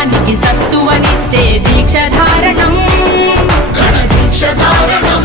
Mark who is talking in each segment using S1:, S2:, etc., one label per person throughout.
S1: దేశానికి సత్తువనిచ్చే దీక్ష ధారణం
S2: దీక్ష ధారణం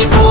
S2: she pulled